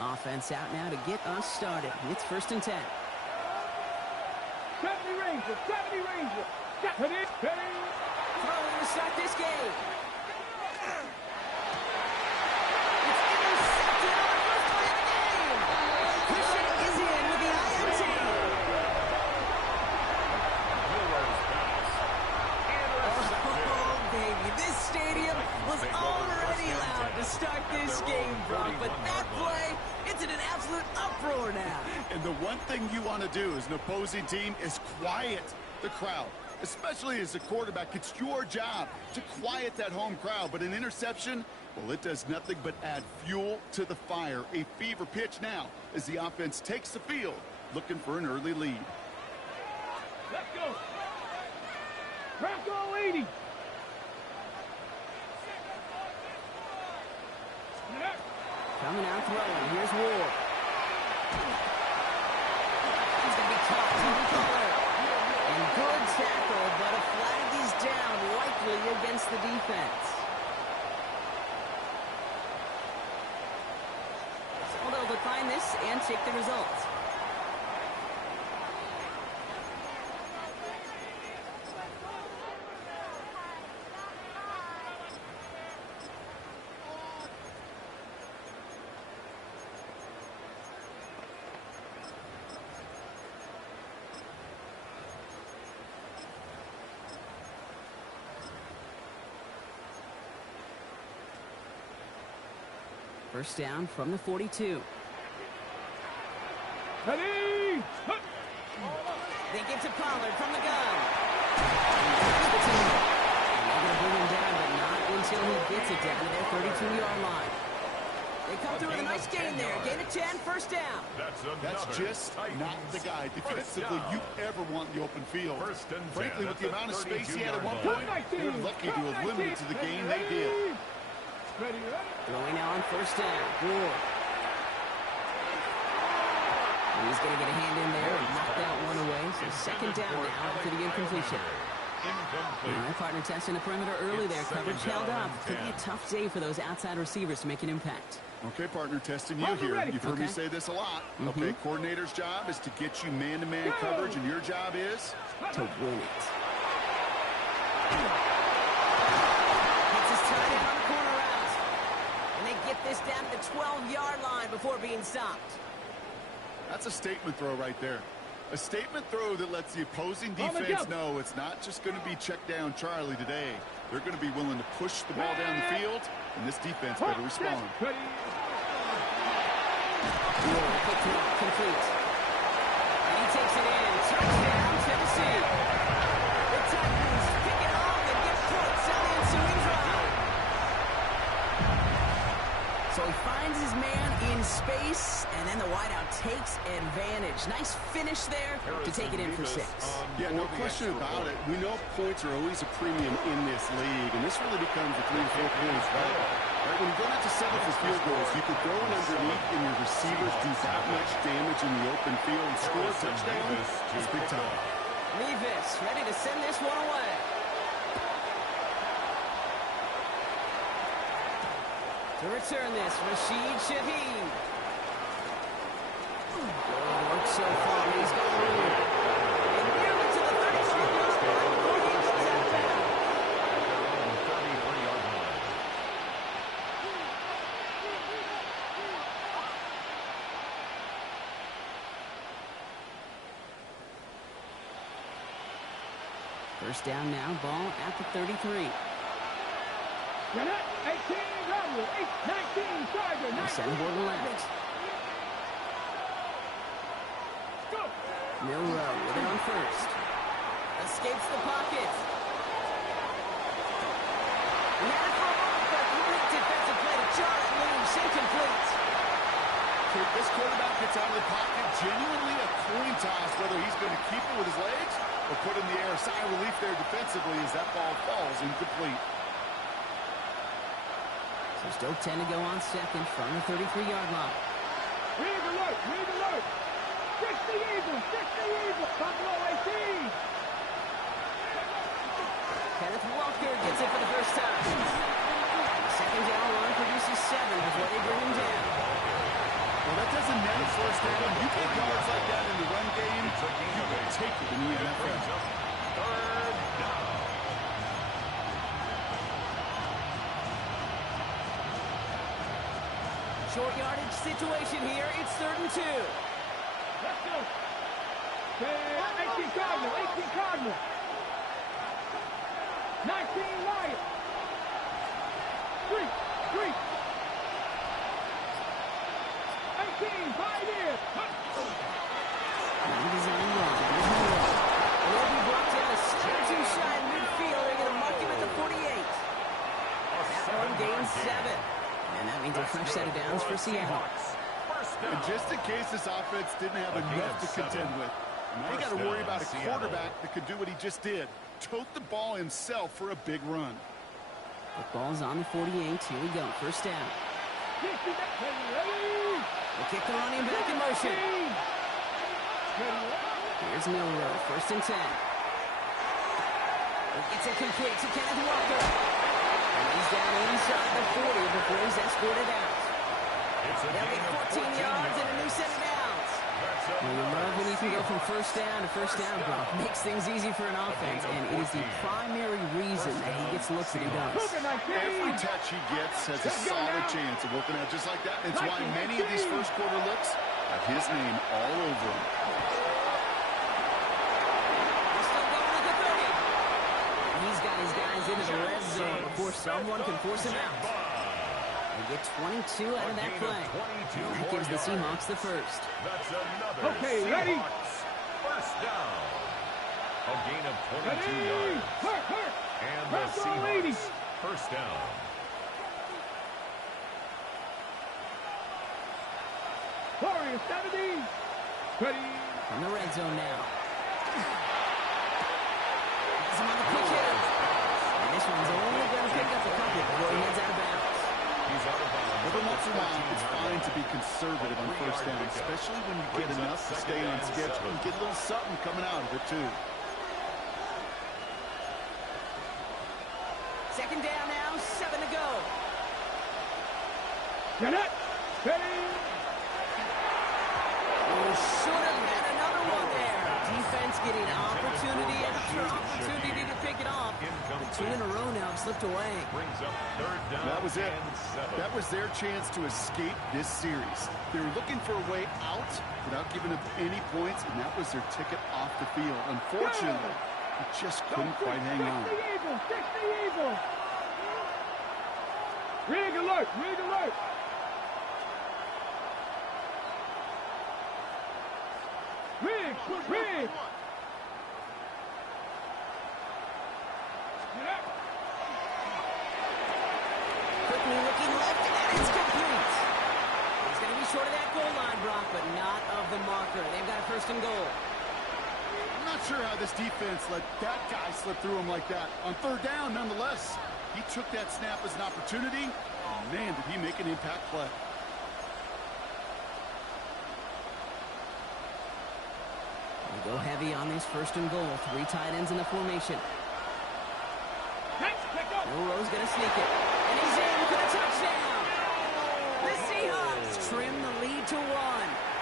Offense out now to get us started. It's 1st and 10. 70 Rangers, 70 Rangers. 70, 70. Throwing to start this game. It's intercepted on the first play of the game. Christian is in with the INT. Oh, baby, this stadium was already loud to start this game, Brock, but that play, it's in an absolute uproar now. And the one thing you want to do as an opposing team is quiet the crowd, especially as a quarterback. It's your job to quiet that home crowd, but an interception, well, it does nothing but add fuel to the fire. A fever pitch now as the offense takes the field, looking for an early lead. Let's go. Bronco 80. Coming out throwing. Here's Ward. He's going to be caught. And good tackle, but a flag is down, likely against the defense. So they'll decline this and take the results. First down from the 42. Ready? They get to Pollard from the gun. They're going to bring him down, but not until he gets it down to their 32-yard line. They come through with a nice gain there. Gain of 10, first down. That's just not the guy defensively you ever want in the open field. Frankly, with the amount of space he had at one point, they're lucky to have limited to the gain they did. Ready, ready. Throwing now on first down. Ward. He's going to get a hand in there and knock that one away. So second down now after the incompletion. My partner testing the perimeter early there. Coverage held up. Could be a tough day for those outside receivers to make an impact. Okay, partner, testing you here. You've heard me say this a lot. Okay, coordinator's job is to get you man-to-man coverage, and your job is to win it. Gets his tight end on the corner out. And they get this down to the 12-yard line before being stopped. That's a statement throw right there. A statement throw that lets the opposing defense know it's not just going to be check down Charlie today. They're going to be willing to push the ball down the field, and this defense better respond. Complete. And he takes it in. Touchdown, Tennessee. The Titans pick it off and get points on the ensuing drive. So he finds his man in space, and then the wideout takes advantage. Nice finish there to take it in for 6. Yeah, no question about it. We know points are always a premium in this league, and this really becomes a 3 or 4 points battle. Right, when you go out to 7 for field goals, you can throw it underneath, and your receivers do that much damage in the open field and score a touchdown. It's big time. Levis ready to send this one away. To return this, Rashid Shaheed. Good work so far. He's got room. And nearly to the 35-yard line before he gets that down. First down now, ball at the 33. 18, Rebel, 19, Charger, 19. Centerboard left. Go. Milrow with it on first. Escapes the pocket. He had it for a moment, but a great defensive play to Charlotte Lynch, incomplete. This quarterback gets out of the pocket, genuinely a coin toss, whether he's going to keep it with his legs or put it in the air. Sigh of relief there defensively as that ball falls incomplete. So still 10 to go on second from the 33-yard line. Read alert, read alert. 60 Eagles, Buffalo 18. Kenneth Walker gets it for the first time. The second down run produces 7 before they bring him down. Well, When you get yards like that in the run game, you will take it in the NFL. Third down. Short yardage situation here. It's 3rd and 2. Let's go. 18 Cardinal, 18 Cardinal. 19 Lion. 3. 18, 5 in. Design wrong. Will be brought down a step too shy in midfield. They're going to mark him at the 48. That one gains 7. And that means a fresh set of downs for Seattle. And just in case this offense didn't have enough to contend with, now you got to worry about a quarterback that could do what he just did. Tote the ball himself for a big run. The ball's on the 48. Here we go. First down. We'll kick the running back in motion. Here's Milrow. 1st and 10. It's incomplete to Kenneth Walker. And he's down inside the 40 before he's escorted out. They'll get 14 yards and a new set of downs. Well, you love when you can go from first down to first down, bro. Makes things easy for an offense, and it is the primary reason that he gets looks that he does. Every touch he gets has a solid chance of working out just like that. It's why many of these first quarter looks have his name all over them. He's still going at the 30. He's got his guys into the red zone before someone can force him out. They get 22 out of that play. That gives the Seahawks the first. That's another Okay, ready? First down. A gain of 22 yards. And the Seahawks first down. Warriors 70. Ready. From the red zone now. Has him on the quick hitter. And this one's only going to pick up a couple before he heads out of bounds. He's out of bounds. Every once in a while, it's fine to be conservative on first down, especially when you get enough to stay on schedule and get a little something coming out of it, too. Second down now, 7 to go. Get it. Ready. Oh, should have been another one there. Defense getting opportunity after opportunity to pick it off. The 2 in a row now have slipped away. Brings up third down. That was it. And 7. That was their chance to escape this series. They were looking for a way out without giving up any points, and that was their ticket off the field. Unfortunately, they just couldn't quite hang on. 60 Eagles. Rig alert. Rig. Quickly looking left, and it's complete. He's going to be short of that goal line, Brock, but not of the marker. They've got a 1st and goal. I'm not sure how this defense let that guy slip through him like that. On 3rd down, nonetheless, he took that snap as an opportunity. And man, did he make an impact play. They go heavy on this 1st and goal. 3 tight ends in the formation. Milrow's going to sneak it. And he's in for the touchdown. The Seahawks trim the lead to 1.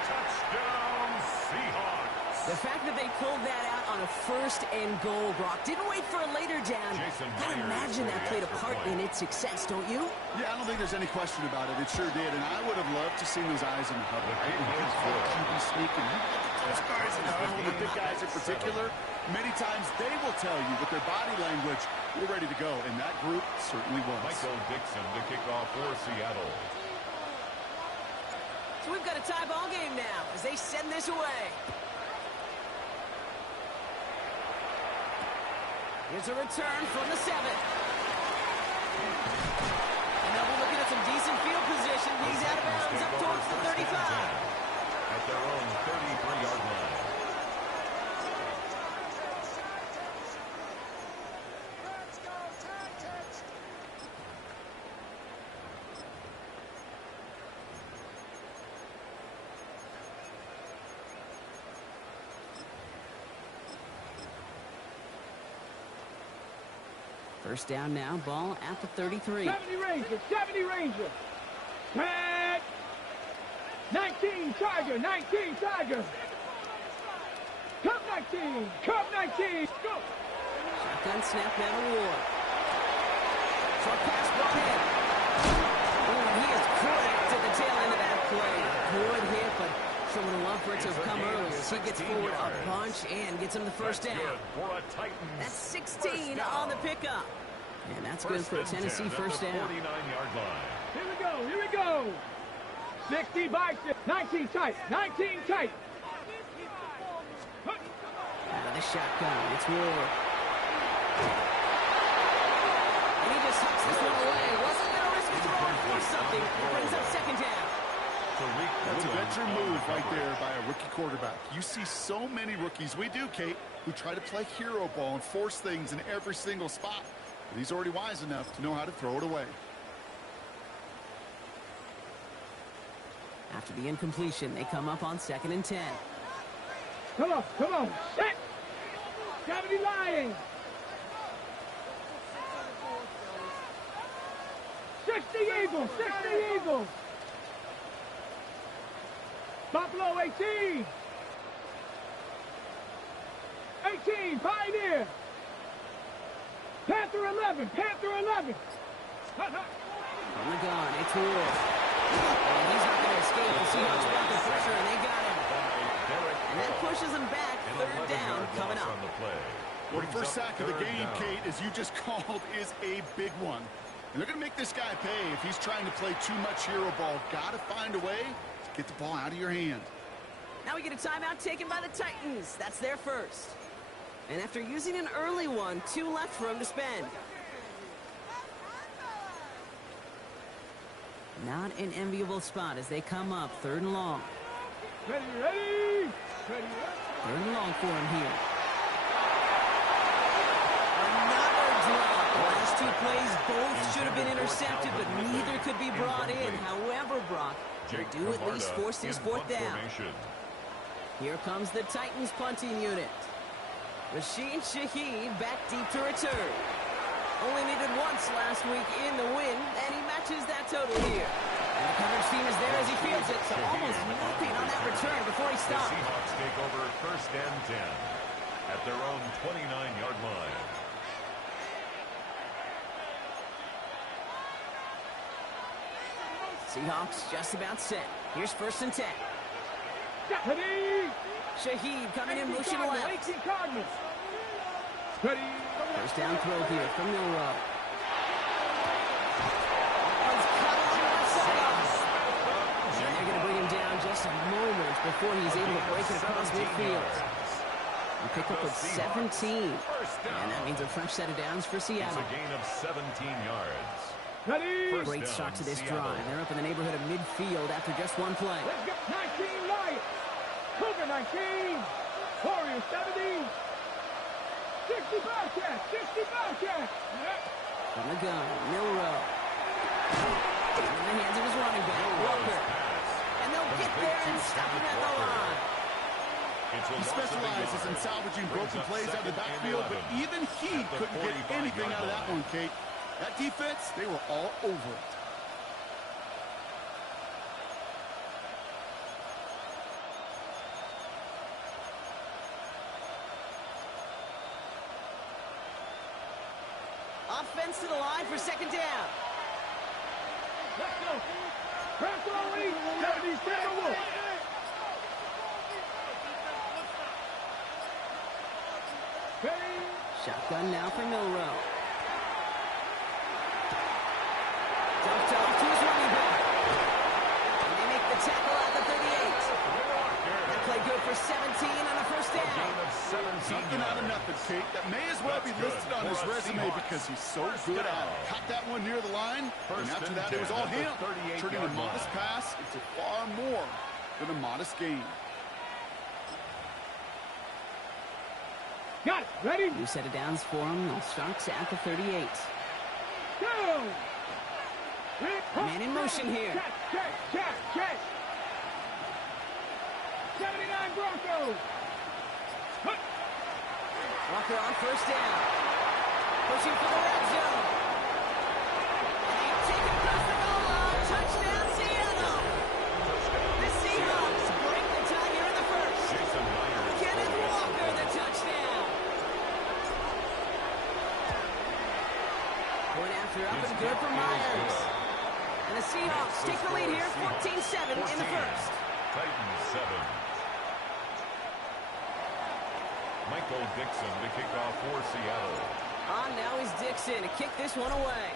Touchdown, Seahawks. The fact that they pulled that out on a 1st and goal, Brock, didn't wait for a later down. Gotta imagine that played a part in its success, don't you? Yeah, I don't think there's any question about it. It sure did, and I would have loved to see those eyes in the huddle. Right? QB sneak, and you look at those guys in the huddle, the big guys in particular. Many times they will tell you with their body language, we're ready to go, and that group certainly was. Michael Dixon to kick off for Seattle. So we've got a tie ball game now as they send this away. Here's a return from the 7. And they'll be looking at some decent field position. He's out of bounds up towards the 35. At their own 33-yard line. First down now, ball at the 33. 70 Rangers. Tag. 19, Tiger, 19, Tiger. Cup 19, Cup 19, go. Shotgun snap down to Ward. Short pass brought in. Oh, and he is cracked at the tail end of that play. Good hit, but sure would have loved for it to have come earlier. So he gets forward a bunch and gets him the first down. That's 16 on the pickup. And that's good for a Tennessee first down. 49-yard line. Here we go, here we go. 60 by 6, 19 tight, 19 tight. Out of the shotgun, it's Ward. And he just hucks this one away. Wasn't going to risk a throw and force something. It brings up second down. That's a veteran move right there by a rookie quarterback. You see so many rookies, we do, Kate, who try to play hero ball and force things in every single spot. But he's already wise enough to know how to throw it away. After the incompletion, they come up on 2nd and 10. Come on, set. 70 Lions. 60 Eagles, 60 Eagles. Buffalo 18. 18, Pioneer. Panther 11, Panther 11. From the gun, it's Ward. And he's not going to escape. The Seahawks got the pressure, and they got him. And that pushes him back. 3rd down coming up. Well, the first sack of the game, Kate, as you just called, is a big one. And they're going to make this guy pay if he's trying to play too much hero ball. Got to find a way to get the ball out of your hand. Now we get a timeout taken by the Titans. That's their first. And after using an early one, 2 left for him to spend. Not an enviable spot as they come up 3rd and long. Ready. 3rd and long for him here. Another drop. The last 2 plays both should have been intercepted, but neither could be brought in. However, Brock, they do at least force his 4th down. Here comes the Titans punting unit. Rashid Shaheed back deep to return. Only needed once last week in the win, and he matches that total here. And the coverage team is there as he fields it, so almost nothing on that return before he stops. The Seahawks take over 1st and 10 at their own 29-yard line. Seahawks just about set. Here's 1st and 10. Ready. Shaheed coming in motion left. 18 Cardinals. Ready. First down throw here from Milrow. And they're going to bring him down just a moment before he's able to break it across midfield. And pick up with 17. And that means a fresh set of downs for Seattle. It's a gain of 17 yards. Ready. Great start to this drive. They're up in the neighborhood of midfield after just 1 play. Let's go. 19 Lions. Cougar 19. Warriors 70. 60 Bobcats. 60 Bobcats. From the gun, Milrow. In the hands of his running back, Walker. And they'll get there and stop him at the line. He specializes in salvaging broken plays out of the backfield, but even he couldn't get anything out of that one, Kate. That defense, they were all over it. Offense to the line for 2nd down. Let's go. Press on each. 77 Wolf. Ready. Shotgun now for Milrow. Dumped off to his running back. And they make the tackle at the 38. That play good for 17 on a first down. Something out of nothing, Kate. That may as well be listed on his resume because he's so good at it. Caught that one near the line, and after that it was all him. Turning a modest pass into far more than a modest gain. Got it. Ready. New set of downs for him. They'll start at the 38. Go. Man in motion here. Check. 79 Broncos. Walker on first down. Pushing for the red zone. And they take it across the goal line. Touchdown, Seattle. The good for Myers. And the Seahawks take the lead here, 14-7 in the first. Titans 7. Michael Dixon to kick off for Seattle. On now is Dixon to kick this one away.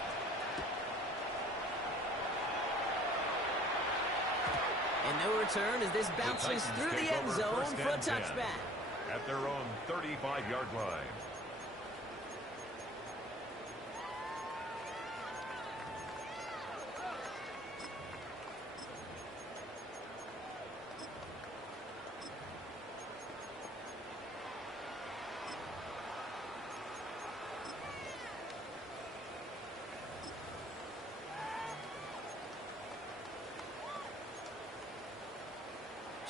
And no return as this bounces through the end zone for a touchback. At their own 35-yard line.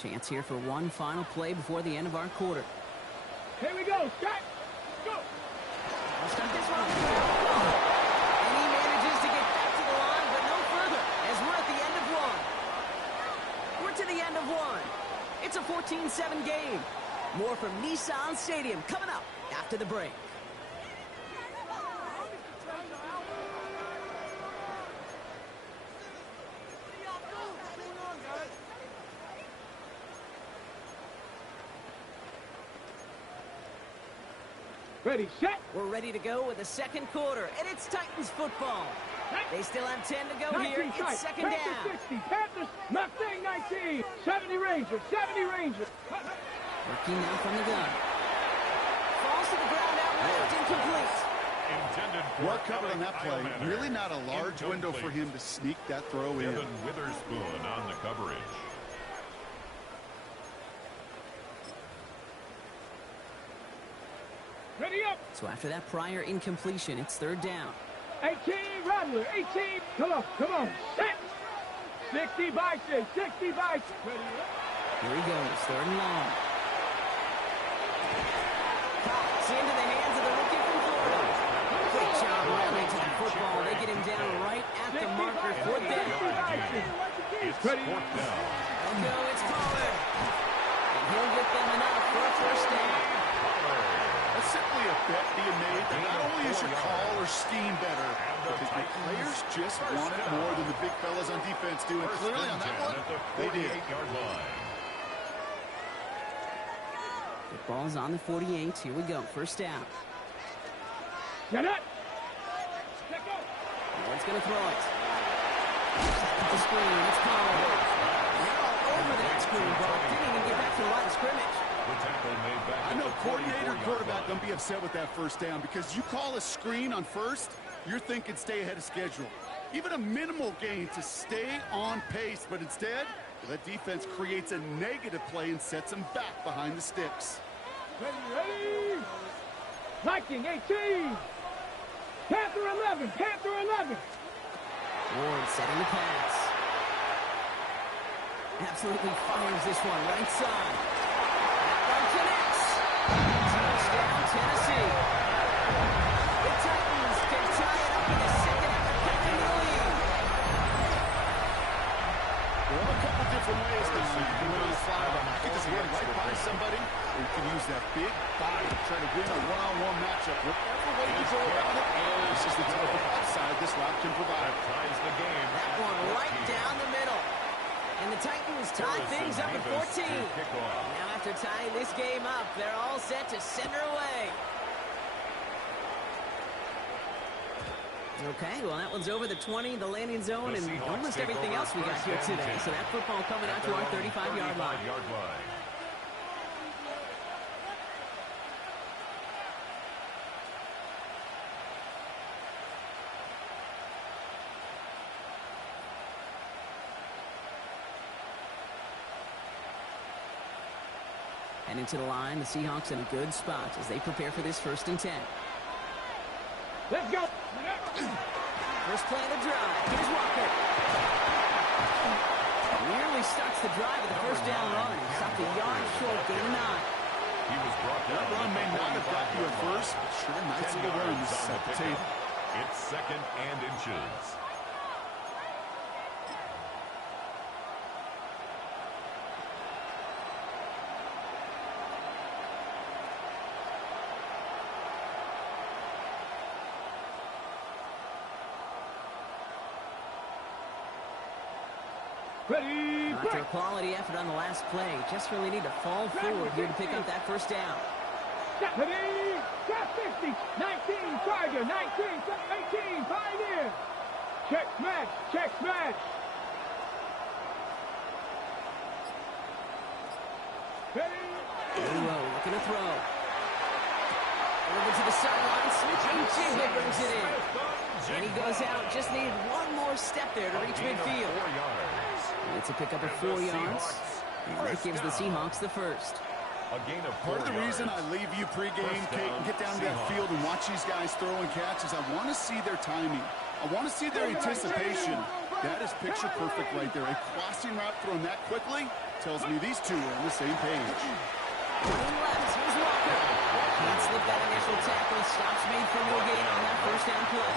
Chance here for one final play before the end of our quarter. Here we go. Set. Go. We'll start this one. And he manages to get back to the line, but no further, as we're at the end of one. We're to the end of one. It's a 14-7 game. More from Nissan Stadium coming up after the break. Ready, set. We're ready to go with the second quarter, and it's Titans football. They still have 10 to go here. It's second down. Panthers 60, Panthers, Mustang 19, 70 Rangers, 70 Rangers. Working now from the gun. Falls to the ground out left, incomplete. Well covered on that play. Really not a large window for him to sneak that throw in. Kevin Witherspoon on the coverage. Ready up. So after that prior incompletion, it's third down. 18, Rattler, 18. Come on, come on. Set. 60 Bison, 60 Bison. Ready up. Here he goes, third and long. It's into the hands of the rookie from Florida. Great job rallying to the football. They get him down right at the marker, fourth down. It's fourth down. And go, it's Pollard. And he'll get them enough for a first down. That's simply a bet being made that not only is your call or scheme better, but that your players just want it more than the big fellas on defense do. And clearly on that one, they did. Football's on the 48. Here we go. First down. Get it. Ward's going to throw it. At the screen. It's Pollard. Now over that screen ball. Didn't even get back to the line of scrimmage. I know coordinator quarterback don't be upset with that first down because you call a screen on first, you're thinking stay ahead of schedule. Even a minimal gain to stay on pace, but instead, that defense creates a negative play and sets them back behind the sticks. Ready. Viking 18. Panther 11. Panther 11. Ward setting the pass. Absolutely fires this one right side. Connects. Touchdown, Tennessee. The Titans can tie it up in the second after picking the lead. There are a couple different ways to win on the fly. You can just run right by somebody, or you can use that big body to try to win a one-on-one matchup. Whatever way you go around it, this is the type of upside this route can provide. Ties the game. That one right down the middle. And the Titans tie things up at 14. Now after tying this game up, they're all set to send her away. Okay, well that one's over the 20, the landing zone, and almost everything else we got here today. So that football coming out to our 35-yard line. And into the line, the Seahawks in a good spot as they prepare for this 1st and 10. Let's go. First play of the drive. Here's Walker. Nearly starts the drive with the first down run. He stopped a yard short, gain 9. He was brought down. That run may not have got you at first, but sure, nice little run to set the table. It's 2nd and inches. Ready, After a quality effort on the last play, just really need to fall forward here to pick up that first down. ready, top 50, 19, Charger, 19, 18, Pioneer. Check smash, check smash. Ready. Looking to throw. Over to the sideline, switching Jiggle brings it in. And he goes out, just needed one more step there to reach midfield. It's a pickup of 4 yards, and that gives the Seahawks the first. Part of the reason I leave you pregame, Kate, and get down to that field and watch these guys throw and catch is I want to see their timing. I want to see their anticipation. That is picture perfect right there. A crossing route thrown that quickly tells me these two are on the same page. Running left, here's Walker. Can't slip that initial tackle. Stops made for no gain on that first down play.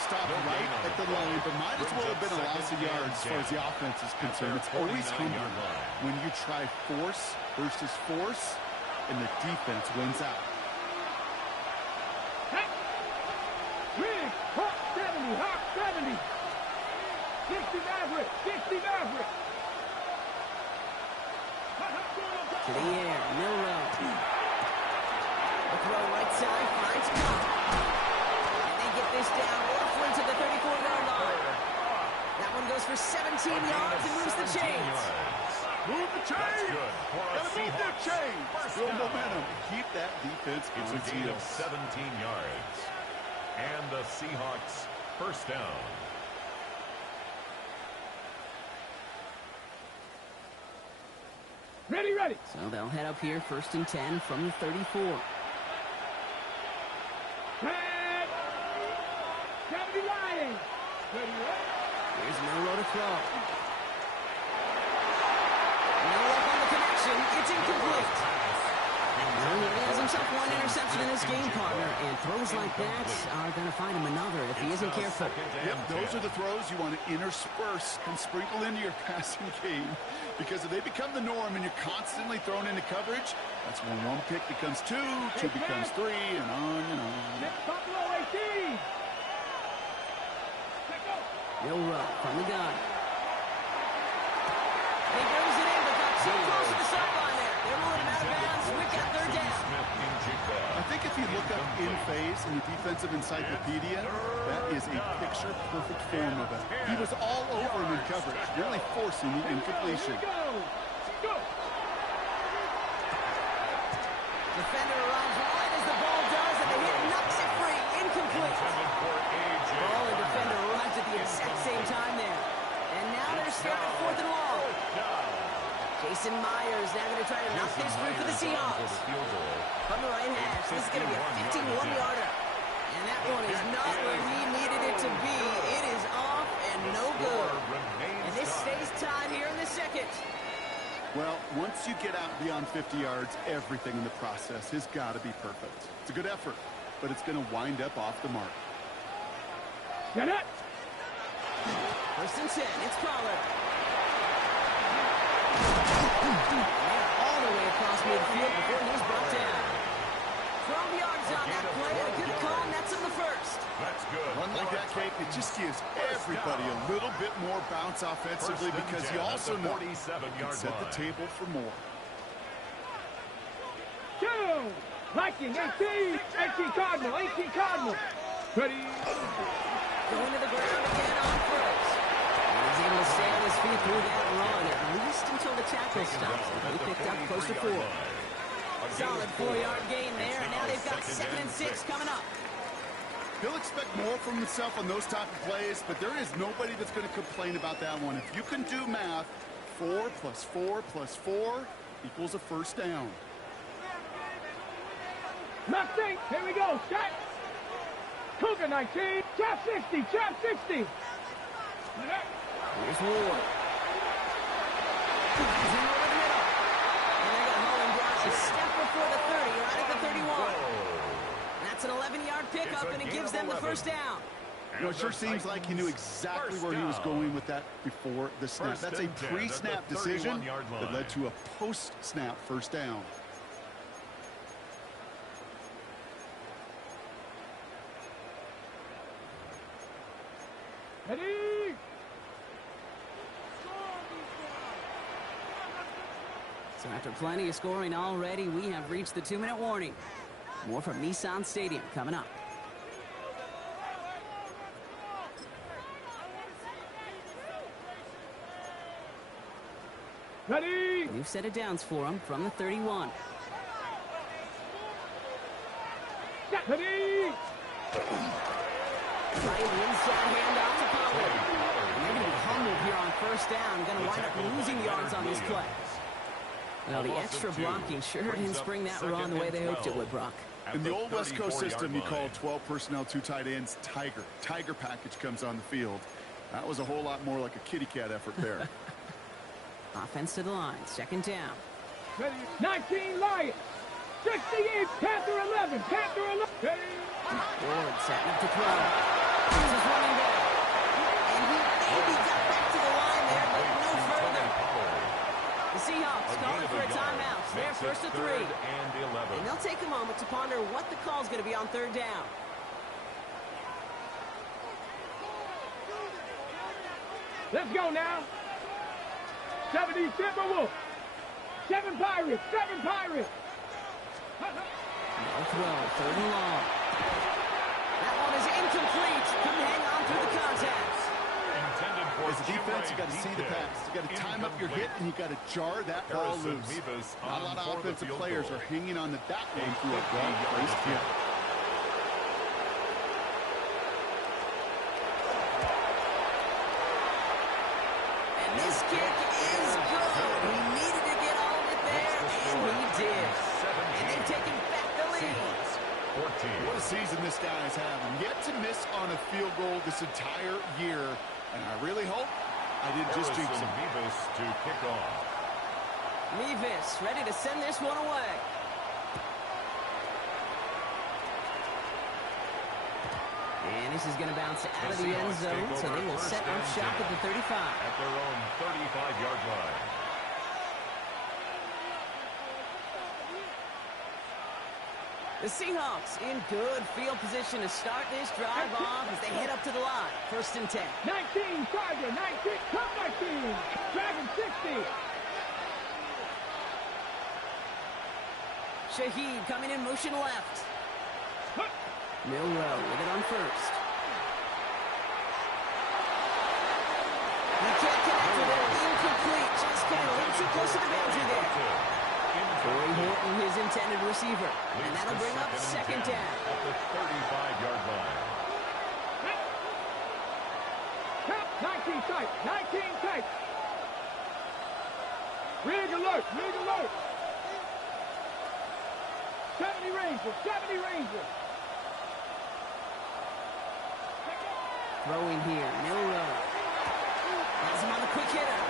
Stopped right at the line, but might as well have been a loss of yards as far as the offense is concerned. It's always humbling when you try force versus force, and the defense wins out. Riggs, Hawk 70, Hawk 70. 60 Maverick, 60 Maverick. To the air, Milrow. The throw right side, finds Cup. And they get this down roughly to the 34-yard line. That one goes for 17 yards and moves the chains. Move the chains! Gotta move that chain! Build momentum. Keep that defense on It's its a gain of heels. 17 yards. And the Seahawks first down. Ready, ready. So they'll head up here, 1st and 10 from the 34. Red. 70 riding. Ready, ready. Here's Milrow to throw. No luck on the connection. It's incomplete. Well, he only has himself one interception in this game, partner, and throws like that are going to find him another if he isn't careful. Yep, those are the throws you want to intersperse and sprinkle into your passing game, because if they become the norm and you're constantly thrown into coverage, that's when one pick becomes two becomes three, and on and on. Next Buffalo 18. Check go. Milrow from the gun. He brings it in, but got so close to the sideline there. They're rolling him out of bounds with that third down. I think if you look up in phase in the defensive encyclopedia, that is a picture-perfect form of it. He was all over him in coverage, really forcing the incompletion. Go. Defender arrives right as the ball does, and the hit knocks it free. Incomplete. Ball and defender arrives at the exact same time there. And now they're starting 4th and long. Jason Myers now going to try to knock this free for the Seahawks. From the right hash, this is going to be a 51-yarder. And that one is not where he needed it to be. It is off and no good. And this stays tied here in the second. Well, once you get out beyond 50 yards, everything in the process has got to be perfect. It's a good effort, but it's going to wind up off the mark. Get it. 1st and 10, it's Pollard. All the way across midfield before he's brought down. 12 yards on that play, and a good call, and that's on the first. That's good. Run like that, Kate, it just gives everybody a little bit more bounce offensively, because you also know you can set the table for more. Two. Viking 18. 18 Cardinal. 18 Cardinal. Ready. Going to the ground again on first. And he's able to stay on his feet through that run, at least until the tackle stops. He picked up close to 4. Solid 4-yard gain there, and now they've got 2nd and 6 coming up. He'll expect more from himself on those type of plays, but there is nobody that's going to complain about that one. If you can do math, 4 plus 4 plus 4 equals a first down. Nothing. Here we go. Set. Cougar 19. Chop 60. Chop 60. Here's Ward. He's in over the middle. And they got Holland Brown a step before the 30, right at the 31. That's an 11-yard pickup, and it gives them the first down. You know, it sure seems like he knew exactly where he was going with that before the snap. That's a pre-snap decision that led to a post-snap first down. Ready. So after plenty of scoring already, we have reached the 2-minute warning. More from Nissan Stadium coming up. Ready? New set of downs for him from the 31. Ready? Right inside handoff to Pollard. And they're going to be humbled here on first down. Going to wind up losing yards on this play. Well, the extra blocking sure didn't spring that run the way they hoped it would, Brock. In the old West Coast system, you call 12 personnel, 2 tight ends, Tiger. Tiger package comes on the field. That was a whole lot more like a kitty cat effort there. Offense to the line. Second down. Ready? 19 Lions. 68 Panther 11. Panther 11. Ready? Ward setting up to throw. This is running back. And he maybe got back to the line there, but no further. The Seahawks calling for a timeout. They're first to 3. And they'll take a moment to ponder what the call is going to be on third down. Let's go now. 70 Timberwolves. 7 Pirates. 7 Pirates. No throw. Third and long. That one is incomplete. Couldn't hang on through the contact. As a defense, you got to see the pass. You got to time up your hit, and you got to jar that ball loose. Not a lot of offensive players are hanging on to that one through a well-placed hit. And this kick is good. He needed to get all of it there, and he did. And they've taken back the lead. What a season this guy is having. Yet to miss on a field goal this entire year. And I really hope I didn't just jinx him. Mevis to kick off. Mevis ready to send this one away. And this is going to bounce out of the end zone, so they will set up shop at the 35. At their own 35-yard line. The Seahawks in good field position to start this drive off as they head up to the line. First and 10. 19 Tiger. 19. Come 19. Dragon 60. Shaheed coming in motion left. Milrow with it on first. He can't connect with it. Incomplete. Just kind of a little too close to the boundary there. Corey Horton, his intended receiver. And that'll bring up second down. At the 35-yard line. 19 tight. 19 tight. Rig alert. Rig alert. 70 Rangers. 70 Rangers. Throwing here. Milrow. Has him on the quick hitter.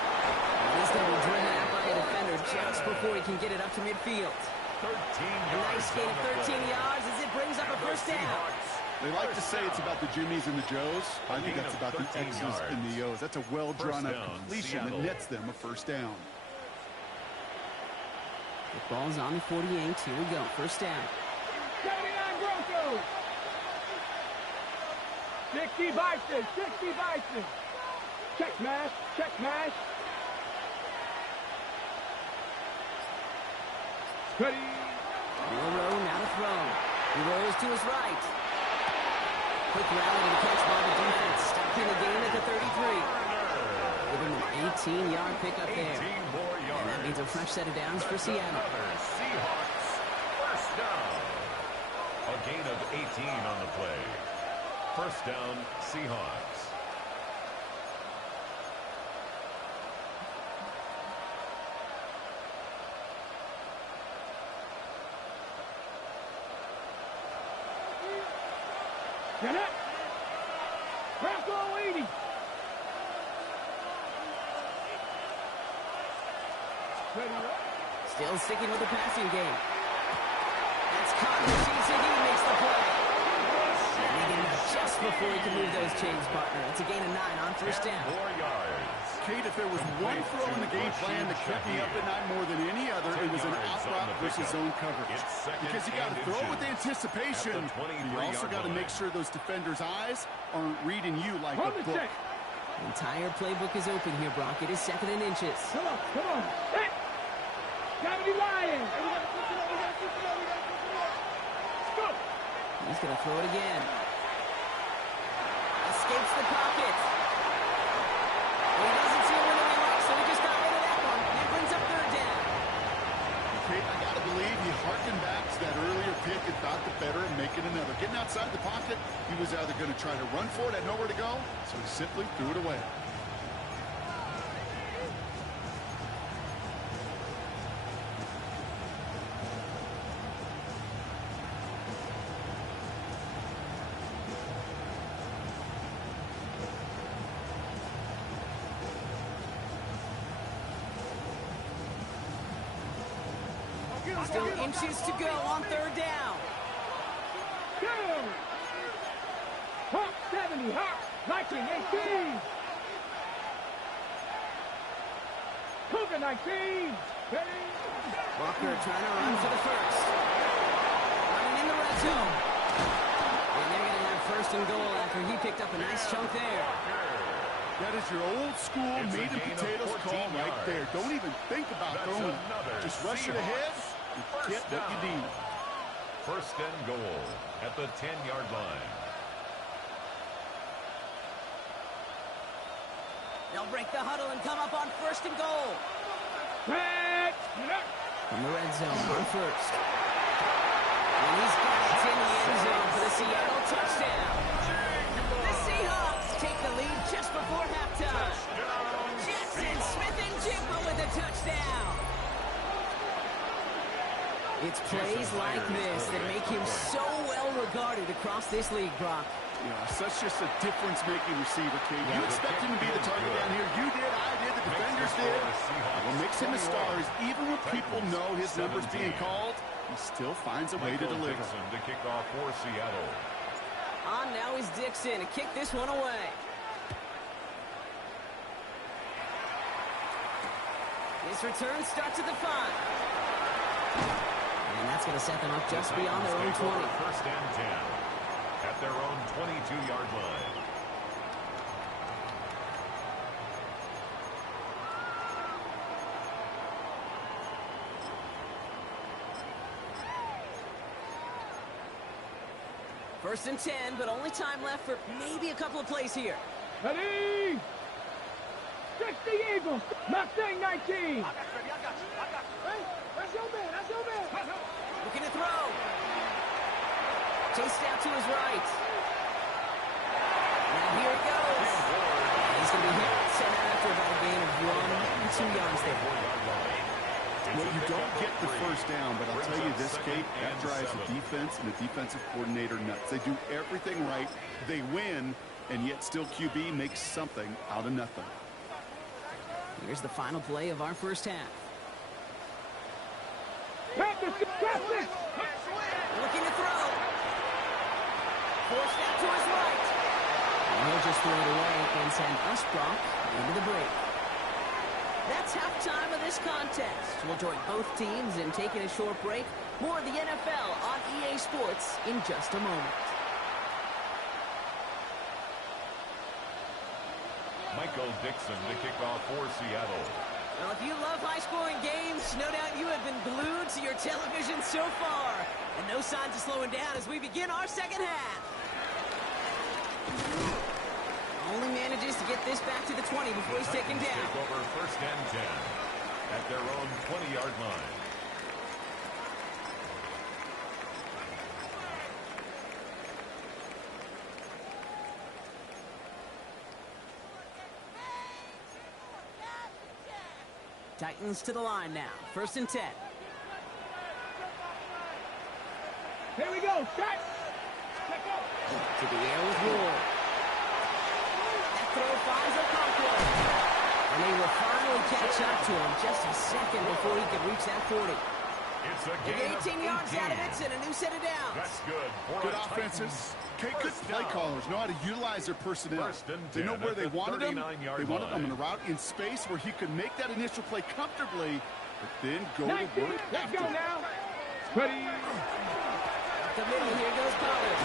And he's going to be driven out by a defender just before he can get it up to midfield. 13 A yards. nice gain of 13 yards as it brings up a first down. They like to say it's about the Jimmies and the Joes. I think that's about the X's and the O's. That's a well-drawn-up completion that nets them a first down. The ball's on the 48. Here we go. First down. 79 Broncos. 60 Bison. 60 Bison. Check mash. Check mash. Ready. Milrow now to throw. He rolls to his right. Quick rally to the catch by the defense. Stopping the game at the 33. Give him an 18-yard pickup there. 18 more yards. And that means a fresh set of downs for Seattle. Another Seahawks first down. A gain of 18 on the play. First down, Seahawks. Get it. Bronco 80. Still sticking with the passing game. That's caught. CCD makes the play. And they get him out just before he can move those chains, partner. It's a gain of 9 on first down. 4 yards. Kate, if there was one throw in the game plan that kept me up at night more than any other, it was an out route versus zone coverage. Because you got to throw with anticipation. You also got to make sure those defenders' eyes aren't reading you like a book. The entire playbook is open here, Brock. It is second and inches. Come on, come on. Hey. 70 Lions. He's going to throw it again. Escapes the pocket. Well, he doesn't see a winner he likes, so he just got rid of that one. And brings up third down. Okay, I got to believe he harkened back to that earlier pick and thought the better of making another. Getting outside the pocket, he was either going to try to run for it, had nowhere to go, so he simply threw it away. Still inches to go on third down. Go! Hawk 70, Hawk, Viking 18. Cougar 19. Ready? Walker trying to run for the first. Running in the red zone. And they're going to have first and goal after he picked up a nice chunk there. That is your old school meat and potatoes call right there. Don't even think about throwing it. Just rush it ahead and get what you need. First and goal at the 10-yard line. They'll break the huddle and come up on first and goal. From the red zone on first. And he's got it in the end zone for the Seattle touchdown. The Seahawks take the lead just before halftime. Jackson Smith-Njigba with a touchdown. It's plays like this that make him so well regarded across this league, Brock. Yeah, such just a difference-making receiver, Kate. You expect him to be the target down here. You did, I did, the defenders did. What makes him a star is even when people know his number's being called, he still finds a way to deliver. To kick off for Seattle. On now is Dixon to kick this one away. His return starts at the 5. And that's going to set them up just beyond their own 20. First and 10 at their own 22-yard line. First and 10, but only time left for maybe a couple of plays here. Ready? 60 Eagles, Mustang 19. That's your man, that's your man. Looking to throw. Chased out to his right. Now here it goes. He's going to be hit center after about a gain of 1 and 2 yards there. Well, you don't get the first down, but I'll tell you this, Kate, that drives the defense and the defensive coordinator nuts. They do everything right. They win, and yet still QB makes something out of nothing. Here's the final play of our first half. Panthers, looking to throw. Forced out to his right. And he'll just throw it away and send us, Brock, into the break. That's halftime of this contest. We'll join both teams in taking a short break. More of the NFL on EA Sports in just a moment. Michael Dixon to kick off for Seattle. Well, if you love high-scoring games, no doubt you have been glued to your television so far. And no signs of slowing down as we begin our second half. Only manages to get this back to the 20 before he's taken down. Take over first and 10 at their own 20-yard line. Titans to the line now. First and 10. Here we go, set. To the air with Ward. That throw finds Okonkwo. And they will finally catch up to him just a second before he could reach that 40. It's a They gain get 18 of yards 18. out of it and a new set of downs. That's good. For Good a offenses. Titans Good first play down. callers know how to utilize their personnel. First and They know 10 where at they the wanted them. 39-yard They wanted them line. in a route in space where he could make that initial play comfortably, but then go to 19, work let's go after. now. Ready? The middle, here goes Pollard.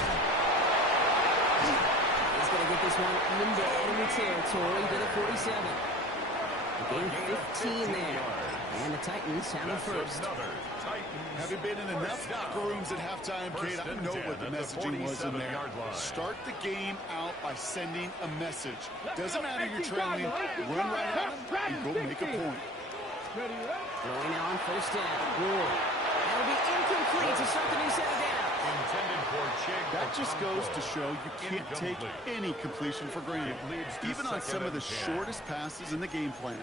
He's going to get this one into enemy territory to the 47. A gain 15 there. And a the Titans have a first. Having been in enough locker rooms at halftime, Kate, I know what the messaging was in there. Start the game out by sending a message. Doesn't matter you're trailing, run right at them and go make a point. Throwing now on first down. Ward. That'll be incomplete to start the new set down. That just goes to show you can't take any completion for granted, even on some of the shortest passes in the game plan.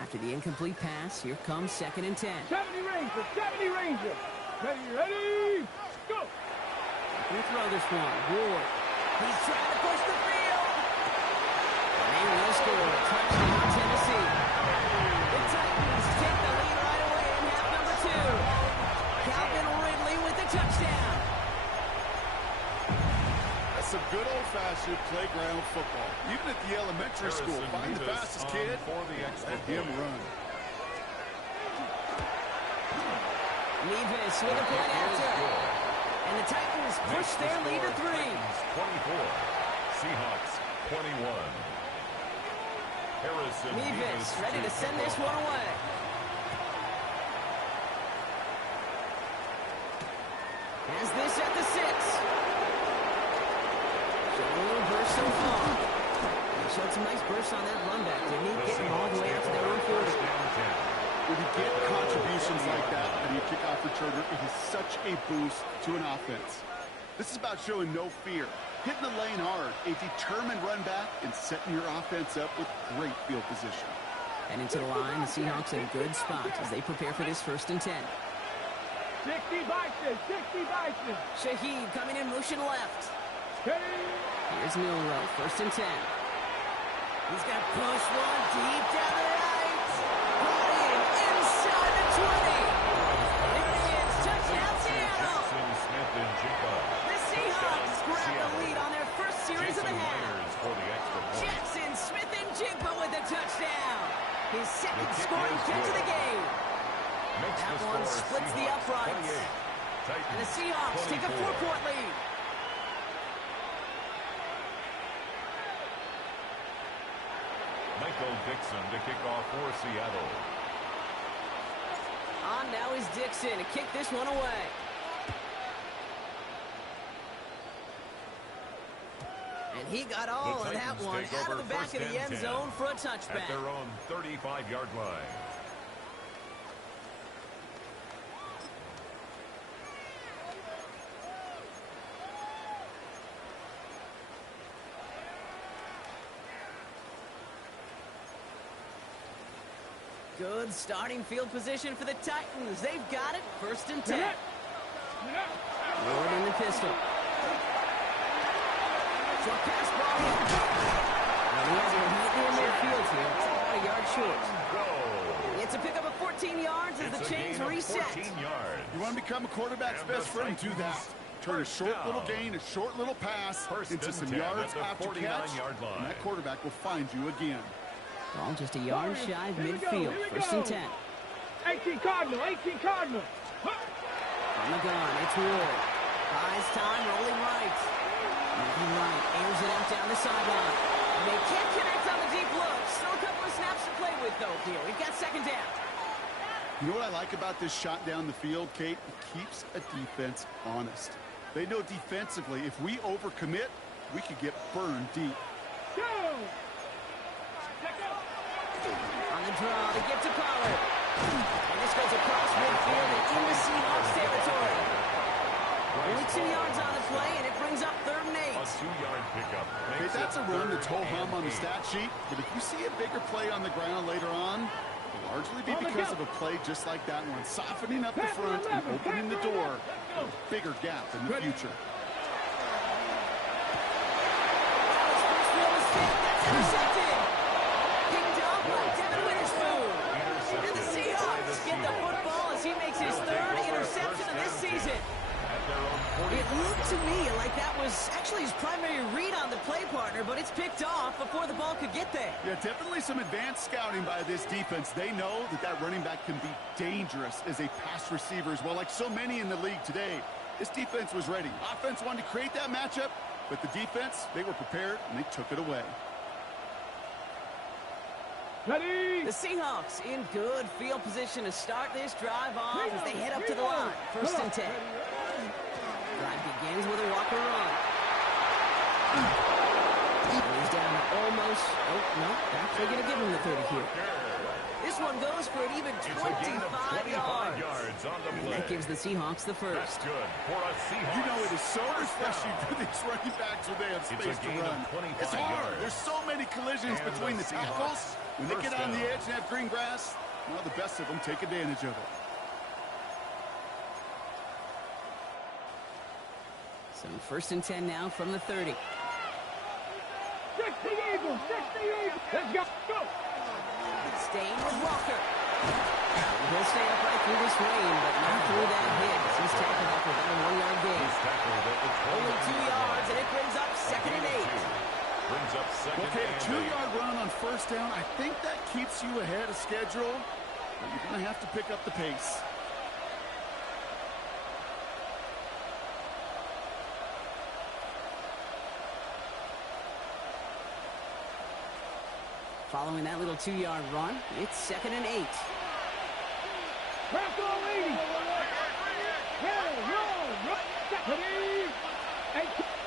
After the incomplete pass, here comes 2nd and 10. 70 Ranger, 70 Ranger. Ready, go. We'll throw this one. Ward. He's trying to push the field. And they will score. Touchdown, Tennessee. The Titans take the lead right away in half number 2. Calvin Ridley with the touchdown. That's some good old-fashioned playground football. Even at the elementary school, find the fastest kid, let him run. Nevis with a point after. And the Titans push their lead to 3. 24. Seahawks 21. Harrison Nevis ready to send this one away. Has this at the 6. Showing a little burst so far. He showed some nice bursts on that run back, didn't he? Getting all the way out to their own 40. When you get contributions like that on your kickoff returner, it is such a boost to an offense. This is about showing no fear, hitting the lane hard, a determined run back, and setting your offense up with great field position. And into the line, the Seahawks in a good spot as they prepare for this 1st and 10. 60 Bison, 60 Bison. Shaheed coming in motion left. Here's Milrow, 1st and 10. He's got to push one deep down the right. Inside the 20. There it is. Touchdown, Seattle. The Seahawks grab the lead on their first series of the half. Jackson Smith-Njigba with the touchdown. His 2nd scoring catch of the game. That one splits the uprights. And the Seahawks take a 4-point lead. Michael Dixon to kick off for Seattle. On now is Dixon to kick this one away. And he got all of that one out of the back of the end zone for a touchback. At their own 35-yard line. Good starting field position for the Titans. They've got it. 1st and 10. Ward in the pistol. Short pass ball. And he has it right near midfield here. It's about a yard short. It's a pickup of 14 yards as the chains reset. 14 yards. You want to become a quarterback's best friend? Do that. Turn a short little gain, a short little pass into some yards after catch, and that quarterback will find you again. Ball just a yard shy of midfield. 1st and 10. 18 Cardinal, 18 Cardinal. On the gun, it's Ward. Buys time, rolling right. Moving right, airs it out down the sideline. And they can't connect on the deep look. Still a couple of snaps to play with, though, here. We've got 2nd down. You know what I like about this shot down the field, Kate? It keeps a defense honest. They know defensively, if we overcommit, we could get burned deep. Go! On the draw, they get to Pollard. And this goes across midfield and into Seahawks territory. Only 2 yards on the play, and it brings up 3rd and 8. A 2-yard pickup. Hey, that's a run that's ho-hum on the stat sheet, but if you see a bigger play on the ground later on, it'll largely be because of a play just like that one, softening up the front and opening the door for a bigger gap in the future. That's intercepted. Picked up by Devin Witherspoon. And the Seahawks get the football as he makes his 3rd interception of this season. It looked to me like that was actually his primary read on the play partner, but it's picked off before the ball could get there. Yeah, definitely some advanced scouting by this defense. They know that that running back can be dangerous as a pass receiver as well, like so many in the league today. This defense was ready. Offense wanted to create that matchup, but the defense, they were prepared, and they took it away. Ready? The Seahawks in good field position to start this drive off as they head up to the line. 1st and 10. Drive begins with a Walker run. He's down to almost, oh, no, actually going to give him the 30 here. This one goes for an even 25 yards. On the play. That gives the Seahawks the first. That's good for a Seahawks. You know, it is so refreshing for these running backs when they have space to run. It's hard. There's so many collisions between the tackles. When they get on the edge and have green grass, well, the best of them take advantage of it. So 1st and 10 now from the 30. 60 Eagles, 60 Eagles. Let's go. Go. Staying with Walker. He'll stay upright through this rain, but not through that hit. He's tackled after about a 1-yard gain. Only 2 yards, and it brings up 2nd and 8. Brings up 2nd Okay, and 2-yard run on 1st down. I think that keeps you ahead of schedule, but you're going to have to pick up the pace. Following that little 2-yard run, it's 2nd and 8. Press all 80. Roll.